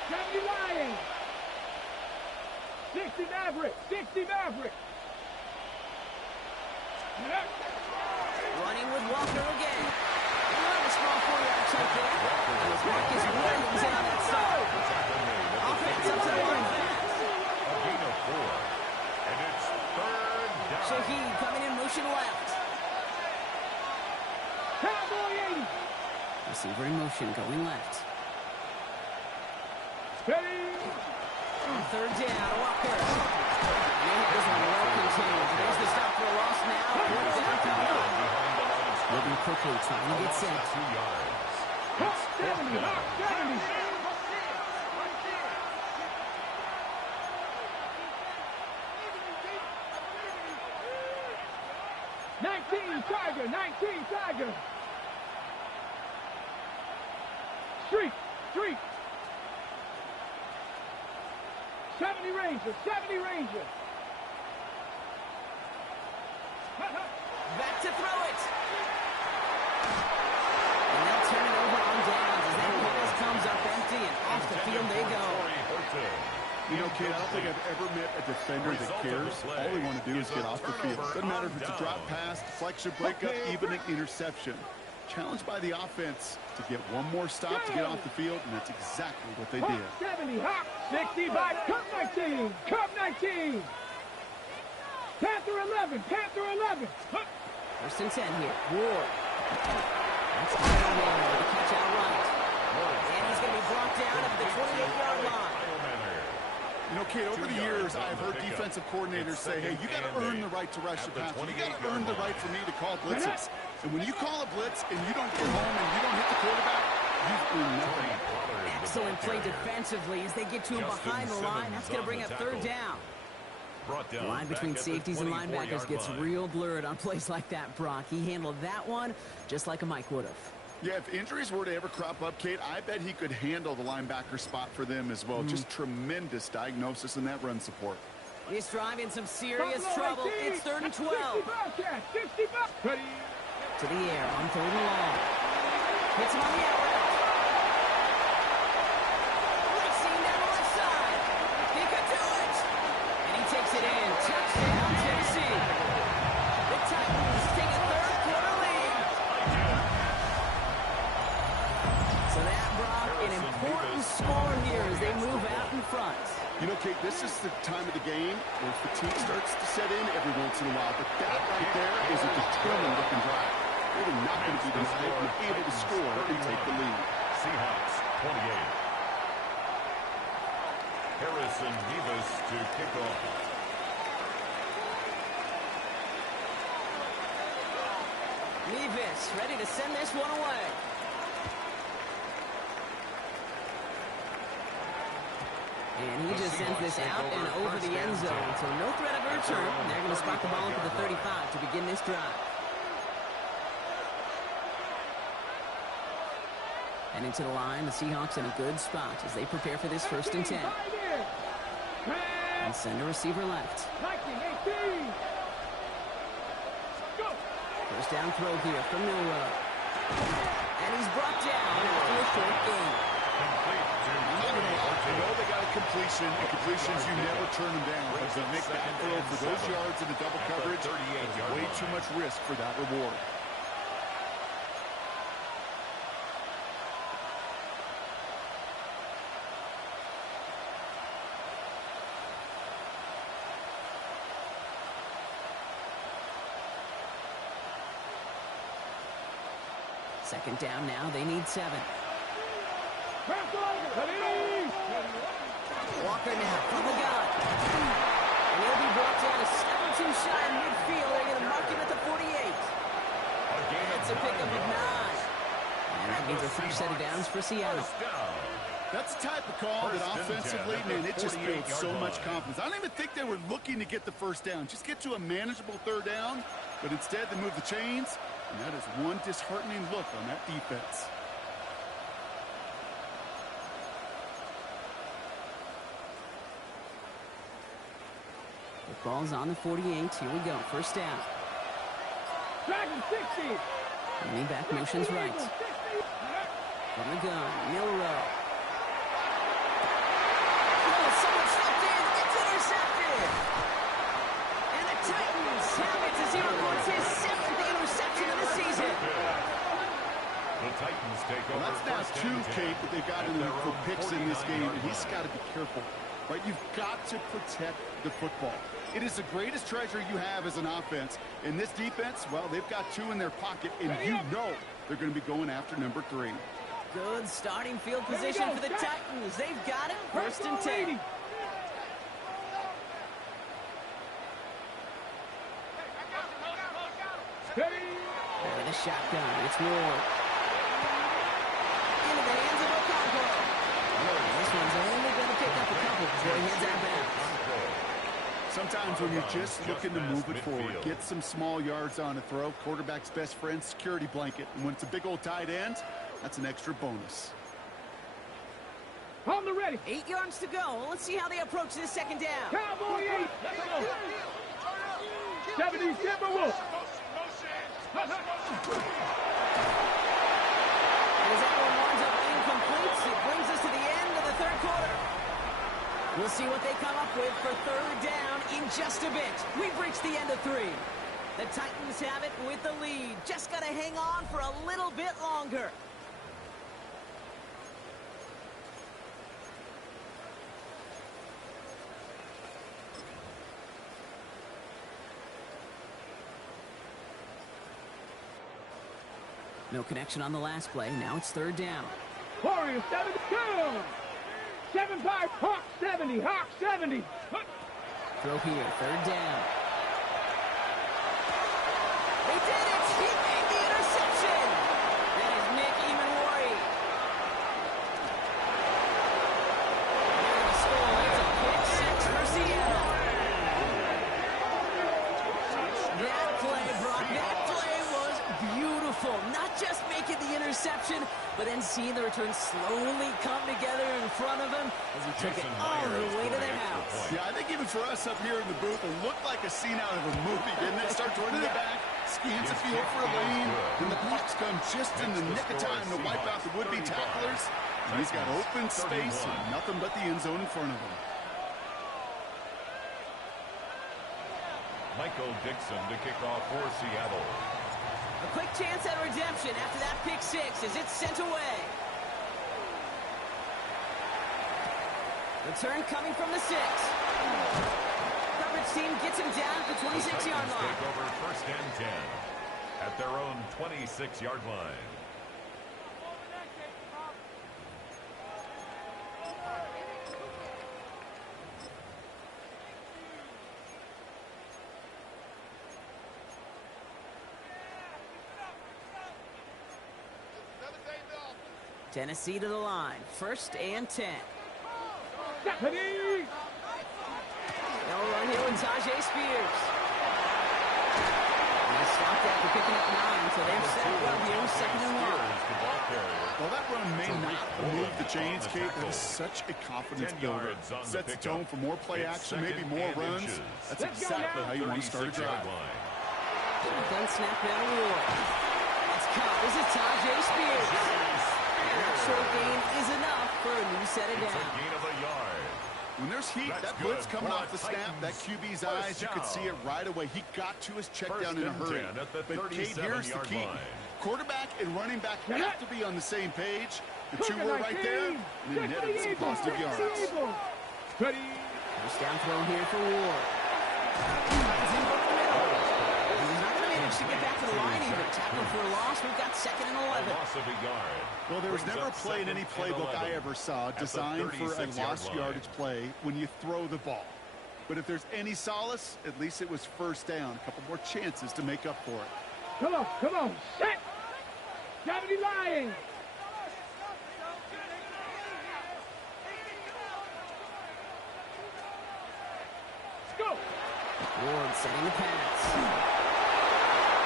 70 Lions. 60 Maverick. 60 Maverick. Running with Walker again. A small 4-yard check there. As Marcus Williams in on that side. Offense up to the line fast. A gain of 4. And it's 3rd down. Shaheed coming in motion left. Cowboy 80. Receiver in motion going left. Ready. 3rd down, Walker. And they have this one well contained. There's the stop for a loss now. 4th down coming up. Moving quickly, trying to get set. 2 yards. Hawk 70. Hawk 70. Tiger, 19 Tiger. Street. 70 Ranger, 70 Ranger. Back to throw it. And they'll turn it over on downs as that pass comes up empty and off the field they go. You know, kid, I don't think I've ever met a defender that cares. All they want to do is get off the field. Doesn't matter if it's a drop pass, deflection, breakup, even an interception. Challenged by the offense to get one more stop to get off the field, and that's exactly what they did. 70, Hawk 60 by Cup 19, Cup 19. Panther 11, Panther 11. 1st and 10 here. Ward. That's the catch out right. And he's going to be brought down at the 28-yard line. You know, Kate, over the years, I've heard defensive coordinators say, hey, you got to earn the right to rush the passer. You got to earn the right for me to call blitzes. And when you call a blitz and you don't get home and you don't hit the quarterback, you've earned nothing. Excellent play defensively as they get to him behind the line. That's going to bring up 3rd down. The line between safeties and linebackers gets real blurred on plays like that, Brock. He handled that one just like a Mike would have. Yeah, if injuries were to ever crop up, Kate, I bet he could handle the linebacker spot for them as well. Just tremendous diagnosis in that run support. This drive in some serious trouble. It's 3rd and 12. 50 bucks. Ready. To the air on 3rd and long. Hits him on the out route. Right seam down the left side. He could do it. And he takes it in. Touchdown, Tennessee. The Titans take a 3rd quarter lead. So that brought an important score here as they move out in front. You know, Kate, this is the time of the game where fatigue starts to set in every once in a while. But that right there is a determined-looking drive. They're not going to be denied and be able to score and take the lead. Seahawks 28. Harrison Vivas to kick off. Nevis ready to send this one away. And he just sends this out and over the end zone. So no threat of a return. They're going to spot the ball at the 35 to begin this drive. And into the line, the Seahawks in a good spot as they prepare for this 1st and 10. And send a receiver left. First down throw here from Milrow. And he's brought down after a short gain. I know they got a completion, and completions, you never turn them down. But to make that throw for those yards in the double coverage, way too much risk for that reward. Second down now, they need 7. Walker now from the gun. And he'll be brought down a step or two shy in midfield. They're going to mark him at the 48. That's a pickup of 9. And that means a fresh set of downs for Seattle. That's the type of call that offensively, man, it just builds so much confidence. I don't even think they were looking to get the first down. Just get to a manageable 3rd down. But instead, they move the chains. And that is one disheartening look on that defense. The ball's on the 48. Here we go. First down. Dragon 60. Running back motions right. From the gun, Milrow. Oh, someone stepped in. It's intercepted. And the Titans have it as he reports his 7th interception of the season. The Titans take over. Well, that's now 2, Kate, that they've got in for picks in this game, and he's got to be careful. Right? You've got to protect the football. It is the greatest treasure you have as an offense. In this defense, well, they've got 2 in their pocket, and you know they're going to be going after number 3. Good starting field position for the Titans. They've got it. 1st and 10. With a shotgun, it's Ward. Into the hands of Ocampo. This one's only going to pick up a couple before he heads out of bounds. Sometimes when you're just looking to move it forward, get some small yards on a throw, quarterback's best friend, security blanket. And when it's a big old tight end, that's an extra bonus. On the ready. 8 yards to go. Let's see how they approach this 2nd down. Cowboy 8. 70 Timberwolves. As that one winds up incomplete, it brings us to the end of the 3rd quarter. We'll see what they come up with for 3rd down in just a bit. We've reached the end of 3. The Titans have it with the lead. Just got to hang on for a little bit longer. No connection on the last play. Now it's 3rd down. Warriors 72. 7-5. Hawk 70. Hawk 70. Throw here. 3rd down. They did it. He made the interception. That is Nick Emanwari. They're going to score. It's a pick 6 for Seattle. That play, Brock. That play was beautiful. Not just making the interception, but then seeing the return slowly come together in front of him as he took it all the way to the house. Yeah, I think even for us up here in the booth, it looked like a scene out of a movie, didn't it? Starts running the back, scans a field for a lane, and the blocks come just in the nick of time to wipe out the would-be tacklers. And he's got open space and nothing but the end zone in front of him. Michael Dixon to kick off for Seattle. A quick chance at redemption after that pick 6 as it's sent away. Return coming from the 6. Coverage team gets him down at the 26-yard line. Take over 1st and 10 at their own 26-yard line. Tennessee to the line. 1st and 10. Ready? They'll run here with Tajay Spears. And they stopped after picking up 9, so they're set up here, 2nd and 1. Well, that run may not move the chains, Kate. That is such a confidence builder. Sets the tone for more play action, maybe more runs. That's exactly how you want to start a drive. Then snap down Ward. It's caught. This is Tajay Spears. And that short gain is enough for a new set of downs. Gain of a yard. When there's heat, that blitz coming off the snap, that QB's eyes, you could see it right away. He got to his check down in a hurry. But Kate, here's the key. Quarterback and running back have to be on the same page. The two were right there, and they netted some positive yards. Ready? First down throw here for Ward. He's in over the middle. He's not going to manage to get back to the line even. Tackle for a loss. We've got 2nd and 11. Loss of a yard. Well, there was never a play in any playbook I ever saw designed for a lost yardage play when you throw the ball. But if there's any solace, at least it was first down. A couple more chances to make up for it. Come on, come on. Set. Gravity lying. Let's go. Ward setting the pass.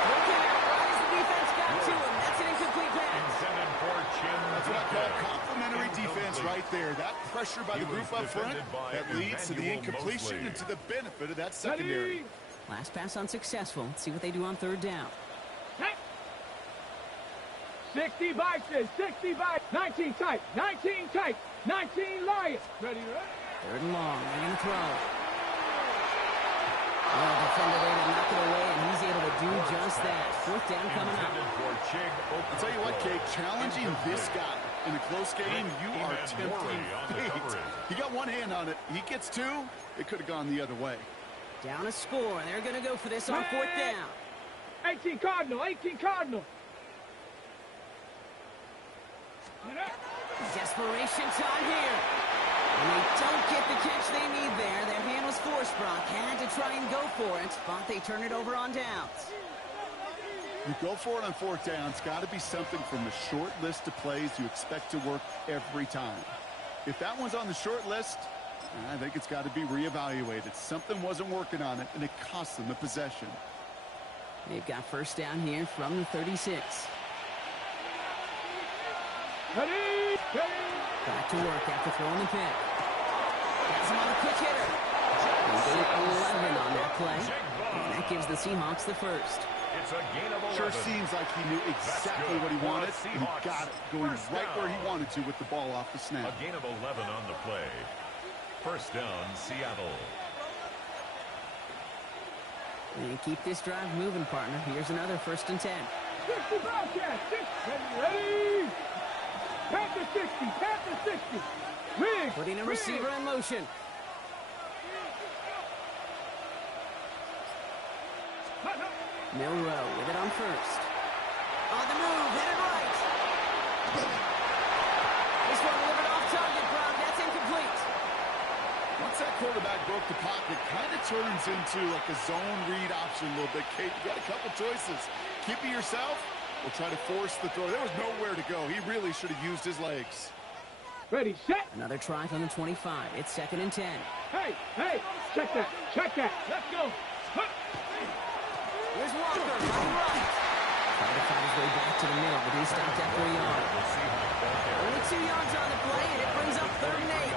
Looking out right as the defense got to him. That's an incomplete pass. That's what I call complimentary defense right there. That pressure by the group up front, that leads to the incompletion and to the benefit of that secondary. Last pass unsuccessful. Let's see what they do on 3rd down. 60 boxes, 60 by 19 tight, 19 tight, 19 Lions. Ready, right? 3rd and long. They're going to throw. Well, the defender there to knock it away, and he's able to do just that. 4th down coming up. I'll tell you what, Kate, challenging this guy in a close game, you are tempting fate. He got one hand on it. He gets 2. It could have gone the other way. Down a score, and they're going to go for this on 4th down. 18 Cardinal, 18 Cardinal. Desperation time here. And they don't get the catch they need there. Their hand was forced, Brock. Had to try and go for it, but they turn it over on downs. You go for it on 4th down. It's got to be something from the short list of plays you expect to work every time. If that one's on the short list, I think it's got to be reevaluated. Something wasn't working on it, and it cost them the possession. They've got 1st down here from the 36. Ready? Ready? Back to work after throwing the pick. Has him on a quick hitter. They get 11 on that play. And that gives the Seahawks the 1st. It's a gain of 11. Sure seems like he knew exactly what he wanted. He got it, going right where he wanted to with the ball off the snap. A gain of 11 on the play. 1st down, Seattle. And keep this drive moving, partner. Here's another 1st and 10. 60 Bobcats. Ready? Panther 60, Panther 60. Rig. Putting a receiver in motion. Milrow with it on 1st. On the move, hit it right. This one delivered off target, Brown. That's incomplete. Once that quarterback broke the pocket, kind of turns into like a zone read option a little bit. Kate, you got a couple choices. Keep it yourself or try to force the throw. There was nowhere to go. He really should have used his legs. Ready, set. Another try from the 25. It's 2nd and 10. Hey, hey, check that, check that. Let's go. Here's Walker, right. Trying to find his way back to the middle, but he stopped after a yard. Only 2 yards on the play, and it brings up 3rd and 8.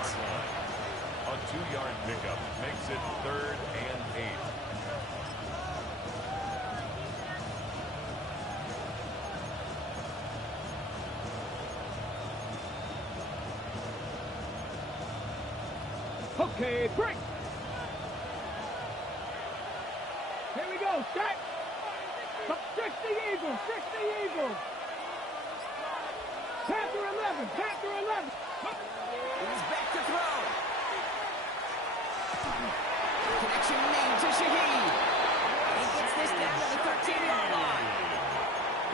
A 2-yard pickup makes it 3rd and 8. Okay, break. Here we go, set. 60 Eagles, 60 Eagles. Panther 11, Panther 11. He's back to throw. Connection made to Shaheed. He gets this down to the 13-yard line.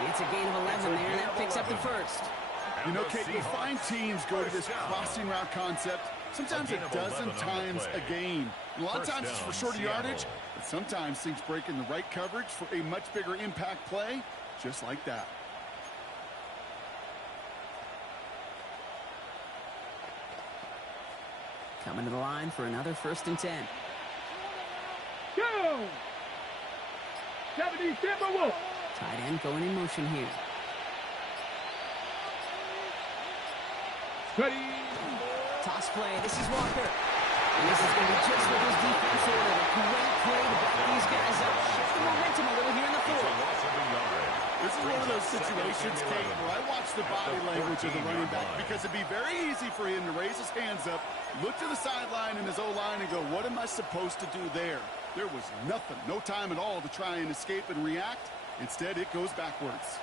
It's a gain of 11 there, and that picks up the 1st. You know, Kate, you'll find teams go to this crossing route concept sometimes a dozen times a game. A lot of times it's for shorter yardage, but sometimes things break in the right coverage for a much bigger impact play, just like that. Coming to the line for another 1st and 10. Go! 70 Timberwolves. Tight end going in motion here. Ready. Toss play. This is Walker. And this is going to be just what his defense ordered. A great play to back these guys up. Shift the momentum a little here in the fourth. This is one of those situations, Kate, where I watch the body language of the running back because it'd be very easy for him to raise his hands up, look to the sideline in his O-line and go, what am I supposed to do there? There was nothing, no time at all to try and escape and react. Instead, it goes backwards.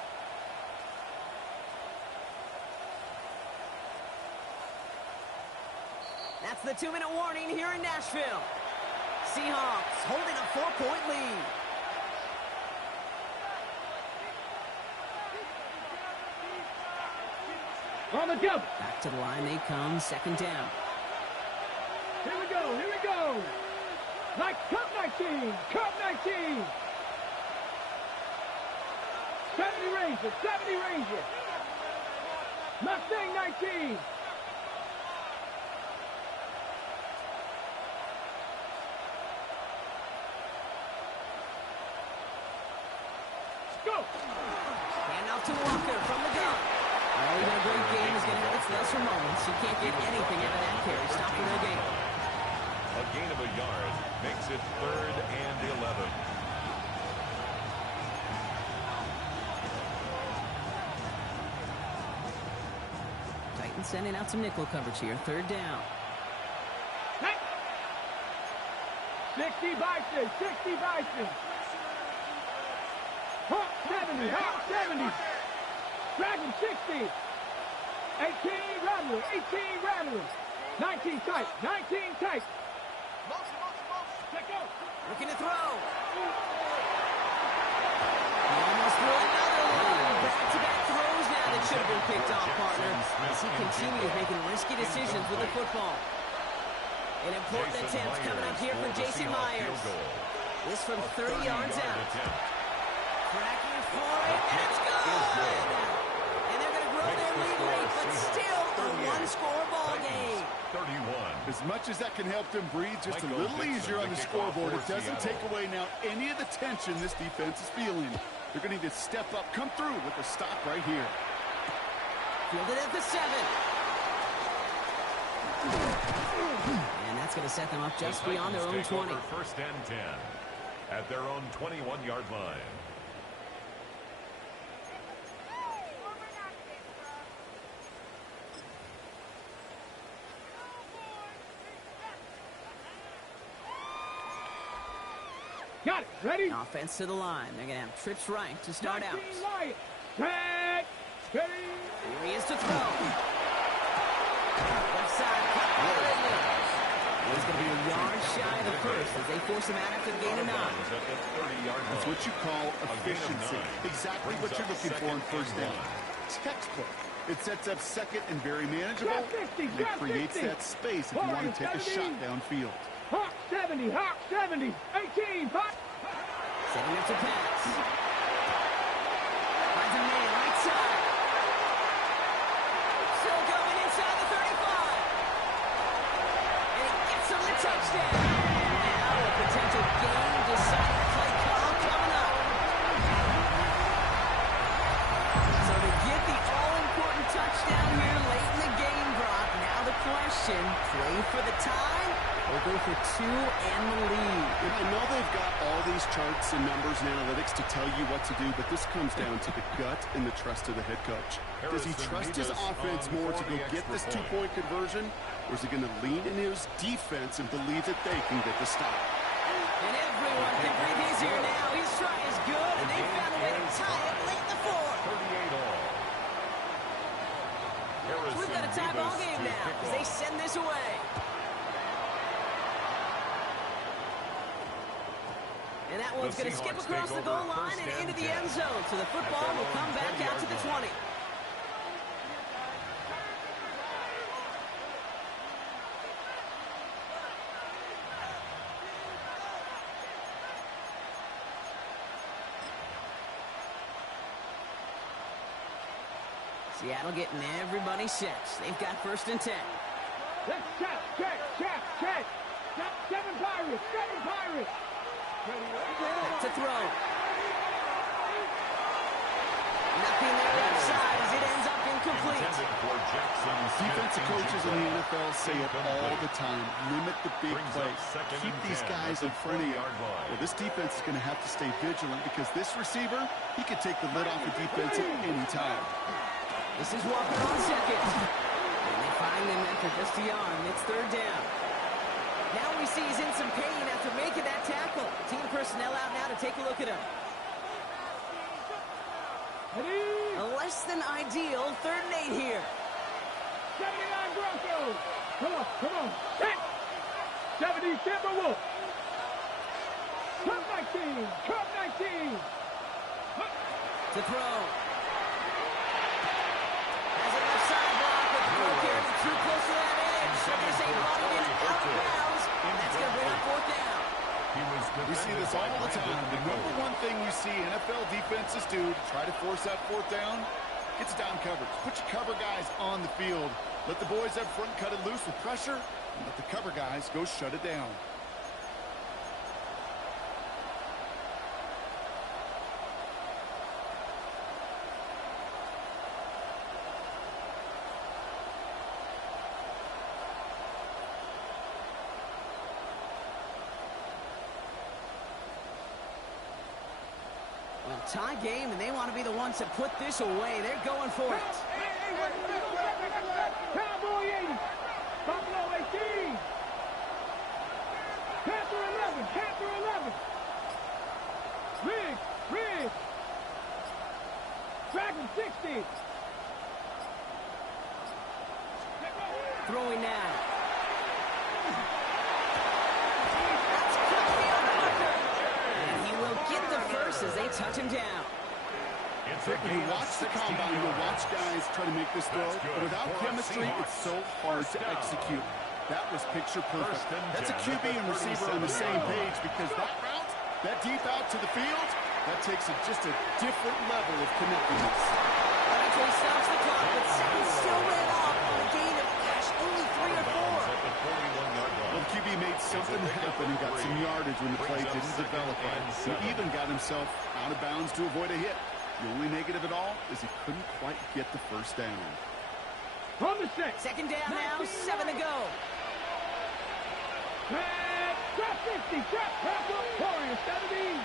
That's the 2-minute warning here in Nashville. Seahawks holding a 4-point lead. On the double. Back to the line they come, 2nd down. Here we go, here we go. Like Cup 19, Cup 19. 70 Ranger, 70 Ranger. Mustang 19. Go. Hand off to Walker from the gun. Oh, even a great game is going to have its lesser moments. You can't get anything out of that carry. Stop for no gain. A gain of a yard makes it 3rd and 11. Titans sending out some nickel coverage here. 3rd down. 60 Bison, 60 Bison. Hawk 70, Hawk 70. Dragon 60. 18 Rattler, 18 Rattler. 19 tight, 19 tight. Check out. Looking to throw. He almost threw another one. Back-to-back throws now that should have been picked off, partner. As he continues making risky decisions with the football. An important attempt coming up here for Jason Myers. This from 30 yards out. Cracking for it, and it's good! And they're going to grow their lead late, but still a one-score ball game. 31. As much as that can help them breathe just a little easier on the scoreboard, it doesn't take away now any of the tension this defense is feeling. They're going to need to step up, come through with a stop right here. Fielded at the 7. And that's going to set them up just beyond their own 20. 1st and 10 at their own 21-yard line. Got it. Ready? Offense to the line. They're going to have trips right to start out. Light. Tag. Ready. Here he is to throw. Left side. He's going to be a yard shy of the first as they force him out after the gain of 9. That's what you call efficiency. Exactly what you're looking for in 1st down. Textbook. It sets up 2nd and very manageable. It creates that space if you want to take a shot downfield. Hawk 70, Hawk 70, 18, 5. Setting up to pass. Finds a man, right side. Still going inside the 35. And he gets him the touchdown. Now a potential game-deciding play call coming up. So to get the all-important touchdown here late in the game, Brock, now the question, play for the tie or go for 2 and the lead? And I know they've got all these charts and numbers and analytics to tell you what to do, but this comes down to the gut and the trust of the head coach. Does he trust his offense more to go get this 2-point conversion, or is he going to lean in his defense and believe that they can get the stop? And everyone can breathe easier now. His try is good, and they found a way to tie it late in the fourth. 38 all. So we've got a tie ball game now as they send this away. And that one's going to skip across the goal line and into the end zone. So the football will come back out to the 20. Seattle getting everybody set. They've got 1st and 10. Let's check. 7 Pirates. To throw. Nothing there outside as it ends up incomplete. Defensive coaches in the NFL say it all the time. Limit the big plays. Keep these guys in front of you. Well, this defense is going to have to stay vigilant because this receiver, he can take the lid off the defense at any time. This is Walker on second. And they find him after just a yard. It's third down. Now we see he's in some pain after making that tackle. Team personnel out now to take a look at him. A less than ideal 3rd and 8 here. 79 Broncos. Come on. Set. 70 Timberwolves. Cup 19. To throw. Has an offside block, but throw carried too close to that edge. So they say brought it in out of bounds. And that's going to bring up 4th down. We see this all the time. The number one thing we see NFL defenses do to try to force that 4th down, it's down coverage. Put your cover guys on the field. Let the boys up front cut it loose with pressure, and let the cover guys go shut it down. Tie game, and they want to be the ones that put this away. They're going for it. Cowboy 80. Buffalo 18. Panther 11. Riggs. Dragon 60. Throwing now. Get the first as they touch him down. When you watch the combine, you'll watch guys try to make this throw, but without chemistry, it's so hard to execute. That was picture perfect. That's a QB and receiver on the same page because that route, that deep out to the field, that takes just a different level of connectedness. Actually stops the clock, but seconds still ran off on a gain of only 3 or 4. Well, the QB made something happen and got some yardage when the play didn't develop right. He even got himself out of bounds to avoid a hit. The only negative at all is he couldn't quite get the 1st down. On the 6. 2nd down now, 7 to go. Trap 50. Trap Warrior 70.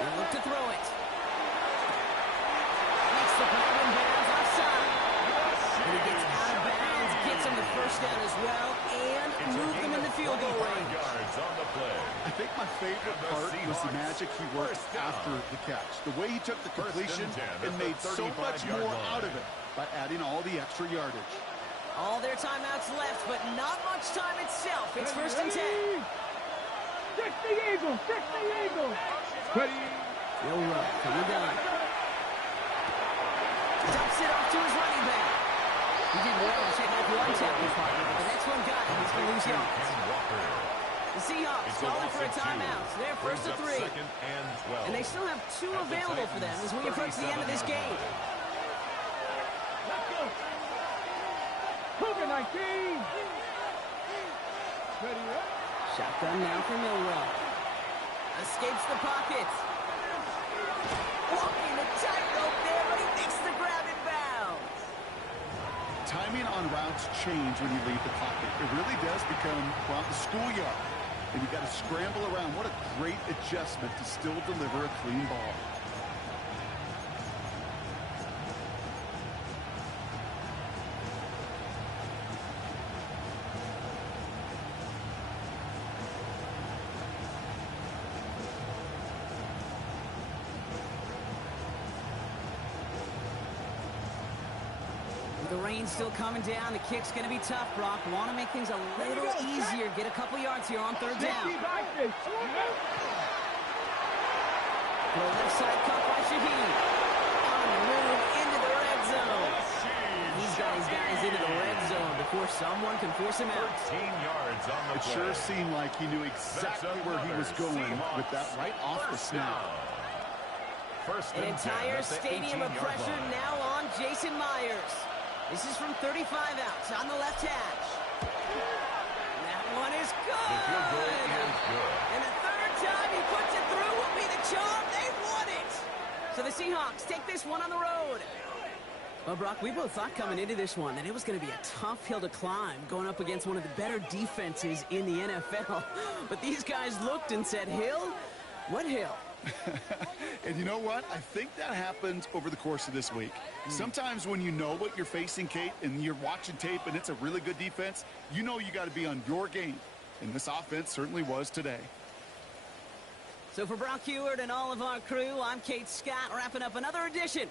They'll look to throw it. Makes the play in bounds outside. And he gets out of bounds, gets him the 1st down as well, and moved them in the field goal range. I think my favorite part was the magic he worked after the catch. The way he took the completion and made so much more out of it by adding all the extra yardage. All their timeouts left, but not much time itself. It's 1st and 10. 60 Eagles. Ready. Bill Rupp from the gun. Dumps it off to his running back. He did well checking out the one-tackle partner, but the next one got him. He's going to lose yards. The Seahawks calling for a timeout. So they're 1st and 3. And they still have 2 available for them as we approach the end of this game. Let's go. Cougar 19. Ready, up. Shotgun now for Milrow. Escapes the pocket. Walking the tightrope there, but he makes the grab in bounds. Timing on routes change when you leave the pocket. It really does become, well, the schoolyard. And you got to scramble around. What a great adjustment to still deliver a clean ball. The rain's still coming down. The kick's going to be tough, Brock. Want to make things a little easier. Get a couple yards here on 3rd down. Throw left side cut by Shaheed. On the move into the red zone. He's got his guys into the red zone before someone can force him out. 13 yards on the It play. sure seemed like he knew exactly where he was going with that right off the snap. First An and 10 entire at the stadium of 18-yard pressure line. now on Jason Myers. This is from 35 outs on the left hash. That one is good. The field goal is good. And the third time he puts it through will be the charm. They won it. So the Seahawks take this one on the road. Well, Brock, we both thought coming into this one that it was going to be a tough hill to climb going up against one of the better defenses in the NFL. But these guys looked and said, Hill? What hill? And you know what? I think that happens over the course of this week. Sometimes when you know what you're facing, Kate, and you're watching tape and it's a really good defense, you know you got to be on your game. And this offense certainly was today. So for Brock Heward and all of our crew, I'm Kate Scott, wrapping up another edition